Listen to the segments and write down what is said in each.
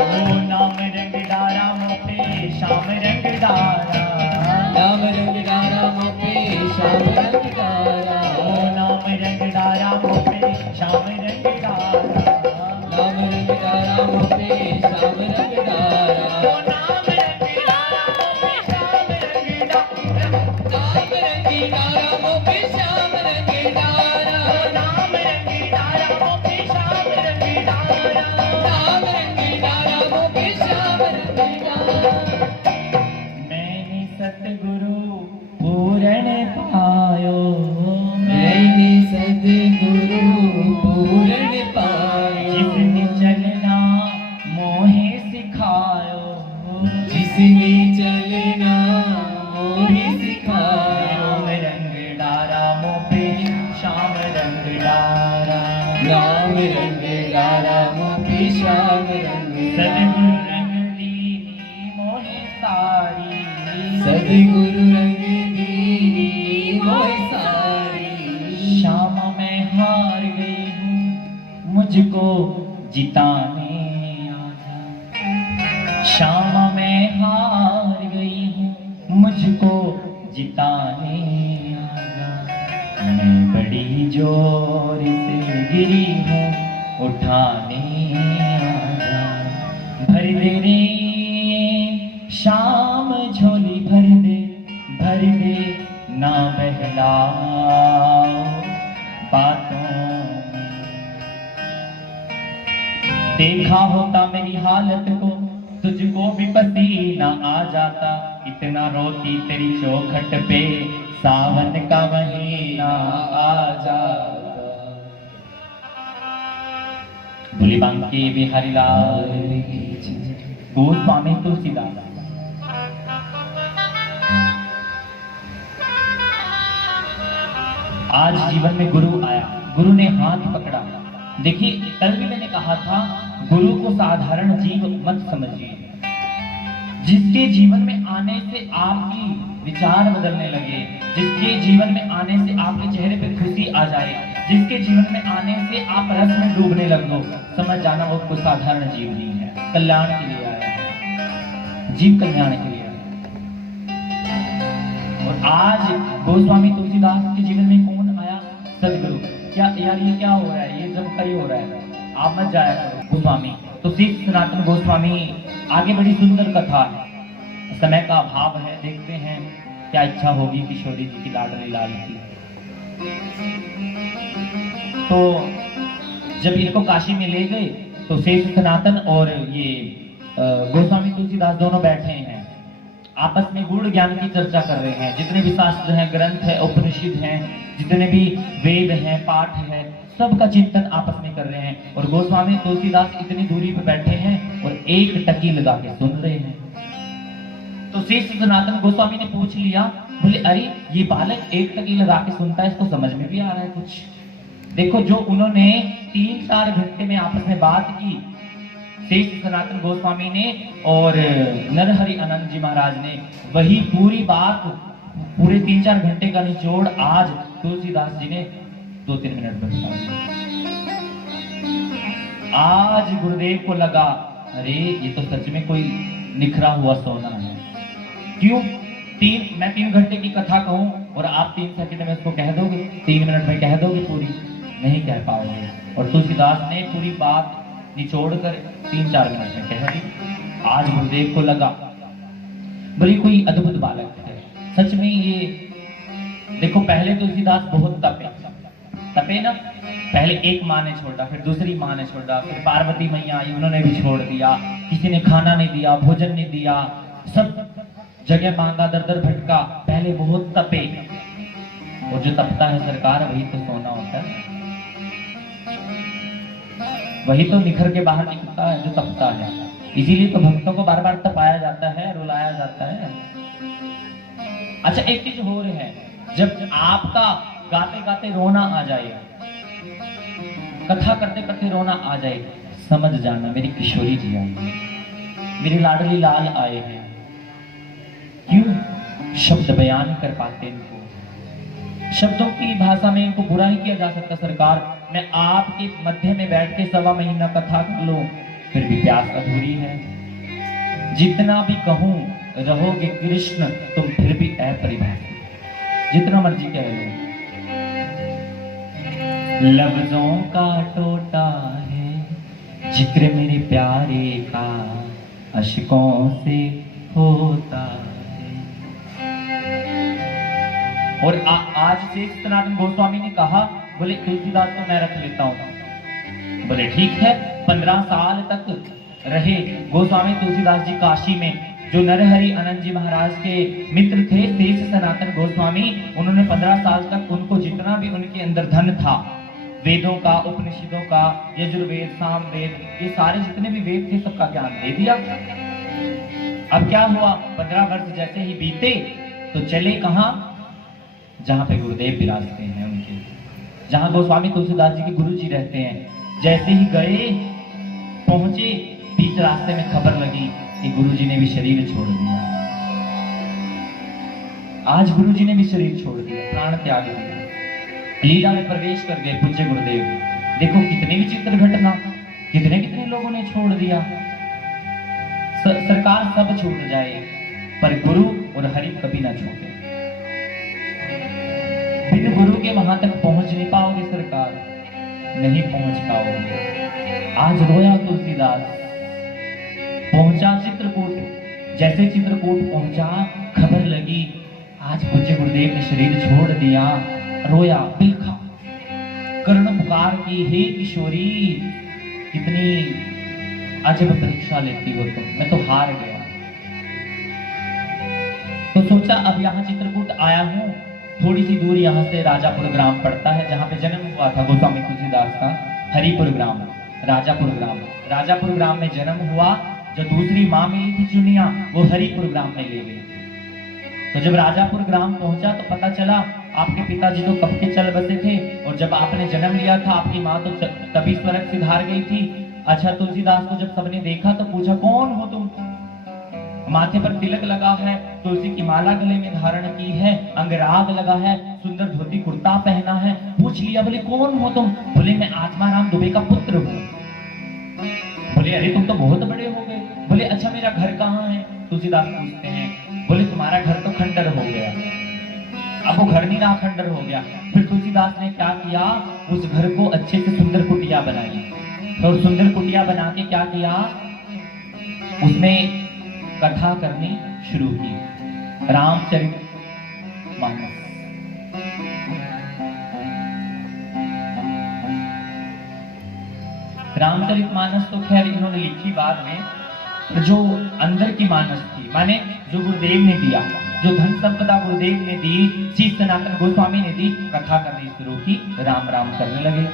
ओ नाम रंग डारा मोपे श्याम रंग डारा, नाम रंग डारा मोपे श्याम रंग डारा, ओ नाम रंग डारा मोपे श्याम रंग डारा, नाम रंग डारा मोपे श्याम रंग डारा, ओ नाम रंग डारा मोपे श्याम रंग डारा, नाम रंग डारा मोपे श्याम रंग डारा, ओ नाम रंग डारा मोपे श्याम रंग डारा, नाम रंग डारा मोपे श्याम रंग डारा। मैंने सतगुरु पूरण पायो, मैंने सद्गुरु पूर्ण पायो, जिसने चलना मोहे सिखायो, जिसने चलना मोहे सिखायो, श्याम रंग डारा मोपे श्याम रंग डारा, नाम रंग डारा मोपे श्याम रंग सदगुरु डारा, रंग दीनी मोहे सारी, सद्गुरु रंग दीनी मोह सारी, श्याम मैं हार गई हूँ मुझको जिताने आजा, श्याम मैं हार गई हूँ मुझको जिताने आजा, मैं बड़ी जोर से गिरी हूँ उठाने आजा, भर दे रे शाम झोली भर दे ना बहलाओ बातों में, देखा होता मेरी हालत को तुझको भी पसीना आ जाता, इतना रोती तेरी चौखट पे सावन का महीना आ जाता। बोली बांके बिहारी लाल की जय। गोस्वामी तुलसीदास। आज जीवन में गुरु आया, गुरु ने हाथ पकड़ा। देखिए कल भी मैंने कहा था गुरु को साधारण जीव मत समझिए, जिसके जीवन में आने से आपकी विचार बदलने लगे, जिसके जीवन में आने से आपके चेहरे पे खुशी आ जाए, जिसके जीवन में आने से आप रस में डूबने लगो, समझ जाना वो कोई साधारण जीव नहीं है, कल्याण के लिए आया है, जीव कल्याण के लिए। और आज गोस्वामी तुलसीदास के जीवन में कौन आया? सदगुरु। क्या यार ये क्या हो रहा है, ये जब कई हो रहा है, आप मत जाया करो गोस्वामी। तो श्री सनातन गोस्वामी आगे बड़ी सुंदर कथा है, समय का अभाव है, देखते हैं क्या इच्छा होगी किशोरी जी की लाडली लाल की। तो जब इनको काशी में ले गए तो शेष सनातन और ये गोस्वामी तुलसीदास दोनों बैठे हैं, आपस में गूढ़ ज्ञान की चर्चा कर रहे हैं। जितने भी शास्त्र हैं, ग्रंथ है, उपनिषद हैं, जितने भी वेद हैं, पाठ है, सबका चिंतन आपस में कर रहे हैं। और गोस्वामी तुलसीदास इतनी दूरी पे बैठे हैं और एक टकी लगा के सुन रहे हैं। तो शेष सनातन गोस्वामी ने पूछ लिया, बोले अरे ये बालक एक टकी लगा के सुनता है, इसको समझ में भी आ रहा है कुछ? देखो जो उन्होंने 3-4 घंटे में आपस में बात की, शेष सनातन गोस्वामी ने और नरहरि आनंद जी महाराज ने, वही पूरी बात पूरे 3-4 घंटे का निचोड़ आज तुलसीदास जी ने 2-3 मिनट में बताया। आज गुरुदेव को लगा अरे ये तो सच में कोई निखरा हुआ सोना है। क्यों? मैं 3 घंटे की कथा कहूं और आप 3 सेकंड में उसको कह दोगे, 3 मिनट में कह दोगे पूरी? नहीं कह पाओगे। और तुलसीदास ने पूरी बात निचोड़ कर 3-4 मिनट में कह दी। आज गुरुदेव को लगा बड़ी कोई अद्भुत बालक है सच में ये। देखो पहले तुलसीदास बहुत तपे ना, पहले एक माँ ने छोड़ा, फिर दूसरी माँ ने छोड़ा, फिर पार्वती मैया आई, उन्होंने भी छोड़ दिया, किसी ने खाना नहीं दिया, भोजन नहीं दिया, सब जगह मांगा, दर दर भटका, पहले बहुत तपे। और जो तपता है सरकार वही तो सोना होता है, वही तो निखर के बाहर निकलता है जो तपता है। इसीलिए तो भक्तों को बार बार तपाया जाता है, रुलाया जाता है। अच्छा एक चीज हो रही है, जब आपका गाते गाते रोना आ जाए, कथा करते करते रोना आ जाए, समझ जाना मेरी किशोरी जी आई है, मेरी लाडली लाल आए हैं। क्यों? शब्द बयान कर पाते इनको, शब्दों की भाषा में इनको बुरा ही किया जा सकता। सरकार मैं आपके मध्य में बैठ के 1.25 महीना कथा कर लूं, फिर भी प्यास अधूरी है। जितना भी कहूं रहोगे कृष्ण तुम फिर भी अपरिभाषित, जितना मर्जी कह लो। लफ्जों का टोटा है जिक्र मेरे प्यारे का, अशकों से होता है। और आज से सनातन गोस्वामी ने कहा, बोले तुलसीदास को मैं रख लेता हूं। बोले ठीक है। 15 साल तक रहे गोस्वामी तुलसीदास जी काशी में। जो नरहरि आनंद जी महाराज के मित्र थे शेष सनातन गोस्वामी, उन्होंने 15 साल तक उनको जितना भी उनके अंदर धन था, वेदों का, उपनिषदों का, यजुर्वेद, सामवेद, ये सारे जितने भी वेद थे सबका ज्ञान दे दिया। अब क्या हुआ, 15 वर्ष जैसे ही बीते तो चले कहां, जहां पे गुरुदेव विराजते हैं उनके, जहां गोस्वामी तुलसीदास जी के गुरु जी रहते हैं। जैसे ही गए पहुंचे, बीच रास्ते में खबर लगी कि गुरु जी ने भी शरीर छोड़ दिया। आज गुरु जी ने भी शरीर छोड़ दिया, प्राण त्याग दिया, लीला में प्रवेश कर गए पूज्य गुरुदेव। देखो कितनी विचित्र घटना, कितने कितने लोगों ने छोड़ दिया। सरकार सब छूट जाए पर गुरु और हरि कभी ना छूटे। बिन गुरु के वहां तक पहुंच नहीं पाओगे सरकार, नहीं पहुंच पाओगे। आज रोया तुलसीदास, पहुंचा चित्रकूट। जैसे चित्रकूट पहुंचा, खबर लगी आज पूज्य गुरुदेव ने शरीर छोड़ दिया। रोया, बिलखा, कर्ण पुकार की, हे किशोरी कितनी अजब परीक्षा लेती हो तुम, मैं तो हार गया। तो सोचा अब यहाँ चित्रकूट आया हूँ, थोड़ी सी दूर यहाँ से राजापुर ग्राम पड़ता है, जहाँ पे जन्म हुआ था गोस्वामी तुलसीदास का। हरिपुर ग्राम, राजापुर ग्राम, राजापुर ग्राम में जन्म हुआ। जो दूसरी माँ मिली थी चुनिया, वो हरिपुर ग्राम में ले गई। तो जब राजापुर ग्राम पहुंचा तो पता चला आपके पिताजी तो कब के चल बसे थे, और जब आपने जन्म लिया था आपकी माँ तो तभी स्वर्ग सिधार गई थी। अच्छा, तुलसीदास को जब सबने देखा तो पूछा, कौन हो तुम? माथे पर तिलक लगा है, तुलसी की माला गले में धारण की है, अंगराग लगा है, सुंदर धोती कुर्ता पहना है। पूछ लिया, बोले कौन हो तुम? बोले मैं आत्माराम दुबे का पुत्र हूँ। बोले अरे तुम तो बहुत बड़े हो गए। बोले अच्छा मेरा घर कहाँ है? तुलसीदास पूछते हैं। बोले तुम्हारा घर तो खंडर हो गया। अब वो घर नहीं रहा, खंडर हो गया। फिर तुलसीदास ने क्या किया, उस घर को अच्छे से सुंदर कुटिया बनाई। तो सुंदर कुटिया बना के क्या किया, उसमें कथा करनी शुरू की, रामचरितमानस। रामचरितमानस तो खैर इन्होंने लिखी बाद में। जो अंदर की मानस थी, माने जो गुरुदेव ने दिया, जो धन संपदा गुरुदेव ने दी, श्री सनातन गोस्वामी ने दी, कथा करनी शुरू की, राम राम करने लगे।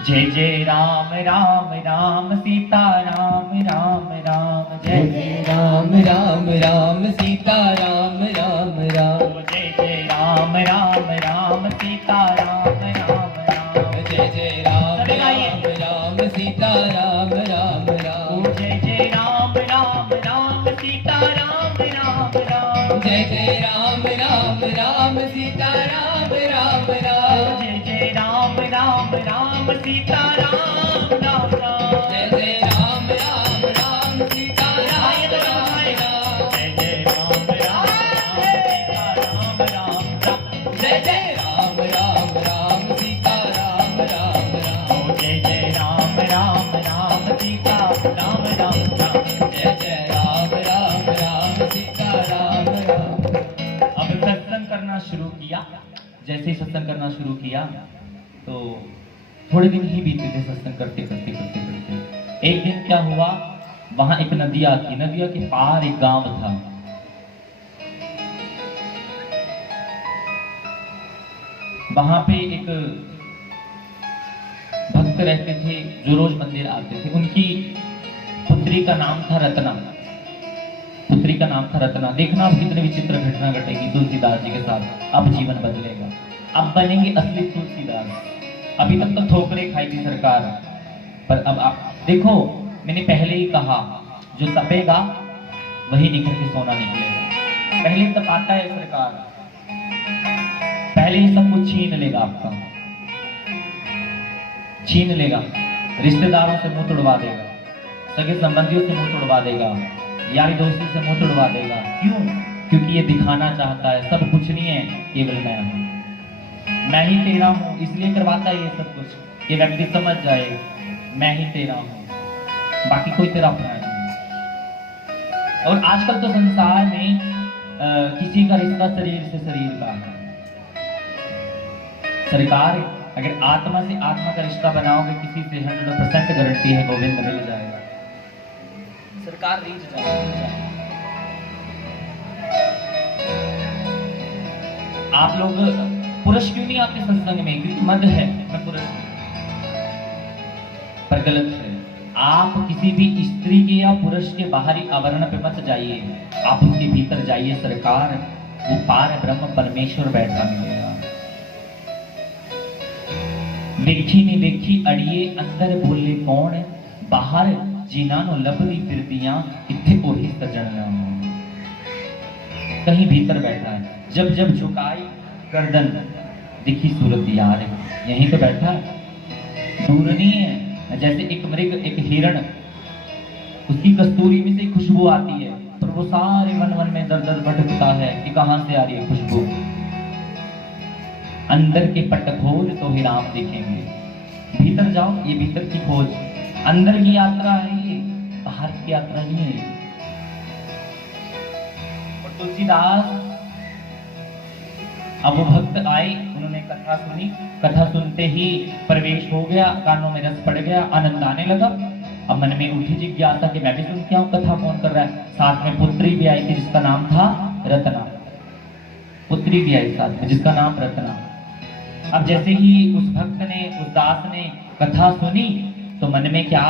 जय जय राम राम राम सीता राम राम राम, जय जय राम राम राम सीता राम राम राम, जय जय राम राम राम सीता राम राम राम, जय जय राम राम राम सीता राम राम राम, जय जय राम राम राम सीता राम राम राम, जय जय राम राम राम सीता राम राम राम, जय जय राम राम राम सीता राम राम राम, जय जय राम राम राम सीता राम राम राम, जय जय राम राम राम सीता राम राम राम, जय जय राम राम राम सीता राम राम राम, जय जय राम राम राम सीता राम राम राम, जय जय राम राम राम सीता राम राम। अब सत्संग करना शुरू किया। जैसे ही सत्संग करना शुरू किया तो थोड़े दिन ही बीते थे सत्संग करते करते करते करते। एक दिन क्या हुआ, वहां एक नदिया थी, नदिया के पार एक गांव था। वहां पे एक भक्त रहते थे जो रोज मंदिर आते थे। उनकी पुत्री का नाम था रत्ना, पुत्री का नाम था रत्ना। देखना अब कितनी विचित्र घटना घटेगी तुलसीदास जी के साथ। अब जीवन बदलेगा, अब बनेंगे असली तुलसीदास। अभी तक तो ठोकरे खाई थी सरकार, पर अब आप देखो, मैंने पहले ही कहा जो तपेगा वही निकल के सोना निकलेगा। पहले तपाता है सरकार, पहले ही सब कुछ छीन लेगा, आपका छीन लेगा, रिश्तेदारों से मुंह तुड़वा देगा, सगे संबंधियों से मुंह तुड़वा देगा, यारी दोस्ती से मुंह तुड़वा देगा। क्यों? क्योंकि ये दिखाना चाहता है सब कुछ नहीं है, केवल मैं हूं, मैं ही तेरा हूं। इसलिए करवाता है ये सब कुछ, ये व्यक्ति समझ जाए मैं ही तेरा हूं, बाकी कोई तेरा अपना नहीं। और आजकल तो संसार में किसी का रिश्ता शरीर से शरीर का है। सरकार अगर आत्मा से आत्मा का रिश्ता बनाओगे किसी से 100% गारंटी है गोविंद मिल जाएगा। सरकार रीझ जाएगी। आप लोग पुरुष क्यों नहीं आते सत्संग में? क्योंकि मद है, मैं पुरुष हूं, पर गलत है। आप किसी भी स्त्री के या पुरुष के बाहरी आवरण पे मत जाइए, आप उसके भीतर जाइए। सरकार वो पार ब्रह्म परमेश्वर बैठा मिलेगा। देखी नहीं देखी अड़िए अंदर बोले कौन, बाहर जिन्हां नु लभदी फिरदियां इत्थे ओही सजण ना हो। कहीं भीतर बैठा है। जब जब झुकाई गर्दन दिखी सूरत यार, यहीं तो बैठा है, दूर नहीं है। जैसे एक मृग, एक हिरण, उसकी कस्तूरी में से खुशबू आती है, पर वो सारे वन वन में दर दर भटकता है कि कहां से आ रही है खुशबू। अंदर के पट खोज तो ही राम दिखेंगे। भीतर जाओ, ये भीतर की खोज, अंदर की यात्रा है ये, बाहर की यात्रा नहीं है। और तुलसीदास, अब वो भक्त आए, उन्होंने कथा सुनी, कथा सुनते ही प्रवेश हो गया, कानों में रस पड़ गया, आनंद आने लगा। अब मन में उठी जिज्ञासा कि मैं भी सुन के आऊं, कथा कौन कर रहा है। साथ में पुत्री भी आई थी जिसका नाम था रत्ना, पुत्री भी आई साथ में जिसका नाम रत्ना। अब जैसे ही उस भक्त ने, उस दास ने कथा सुनी, तो मन में क्या